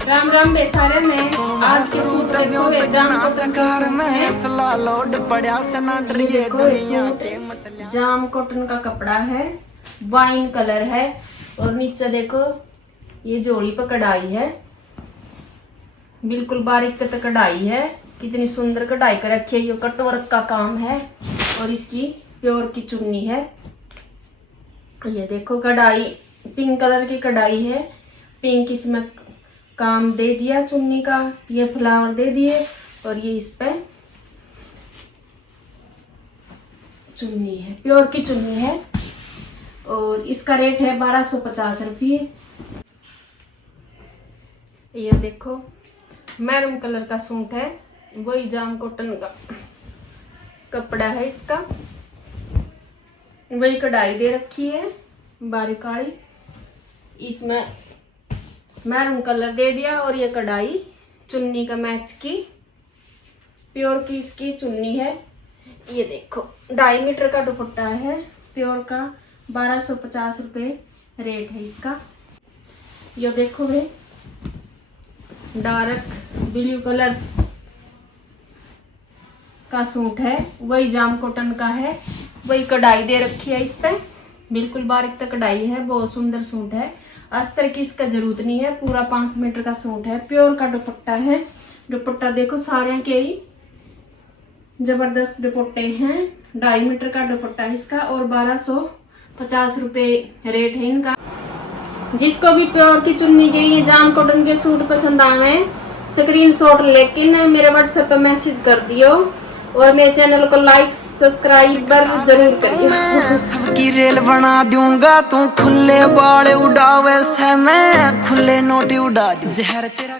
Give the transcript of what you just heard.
राम राम बेसारे में आज के सूट देखो वे जाम कॉटन जाम कॉटन का कपड़ा है, वाइन कलर है और नीचे देखो ये जोड़ी पर कढ़ाई है, बिल्कुल बारीक तक कढ़ाई है। कितनी सुंदर कढ़ाई कर रखी है। ये कटवर्क का काम है और इसकी प्योर की चुन्नी है। ये देखो कढ़ाई पिंक कलर की कढ़ाई है, पिंक इसमें काम दे दिया चुन्नी का, ये फ्लावर दे दिए और ये इस पे चुन्नी है, प्योर की चुन्नी है और इसका रेट है 1250 रुपये। ये देखो मैरून कलर का सूट है, वही जाम कॉटन का कपड़ा है, इसका वही कढ़ाई दे रखी है बारीक काली, इसमें मैरून कलर दे दिया और ये कढ़ाई चुन्नी का मैच की प्योर की इसकी चुन्नी है। ये देखो 2.5 मीटर का दुपट्टा है प्योर का, 1250 रुपये रेट है इसका। ये देखो भाई डार्क ब्लू कलर का सूट है, वही जाम कॉटन का है, वही कढ़ाई दे रखी है इस पे, बिल्कुल बारीक तक कढ़ाई है, बहुत सुंदर सूट है। अस्तर की इसका जरूरत नहीं है, पूरा 5 मीटर का सूट है, प्योर का दुपट्टा है। दुपट्टा देखो सारे के ही जबरदस्त दुपट्टे हैं। 2.5 मीटर का दुपट्टा है इसका और 1250 रुपये रेट है इनका। जिसको भी प्योर की चुन्नी के ये जाम कॉटन के सूट पसंद आवे स्क्रीनशॉट लेकिन मेरे व्हाट्सएप पे मैसेज कर दियो और मेरे चैनल को लाइक सब्सक्राइब जरूर करिए। सबकी रेल बना दूंगा, तू खुले बाल उड़ावे से मैं खुले नोट उड़ा दूं जहर तेरा।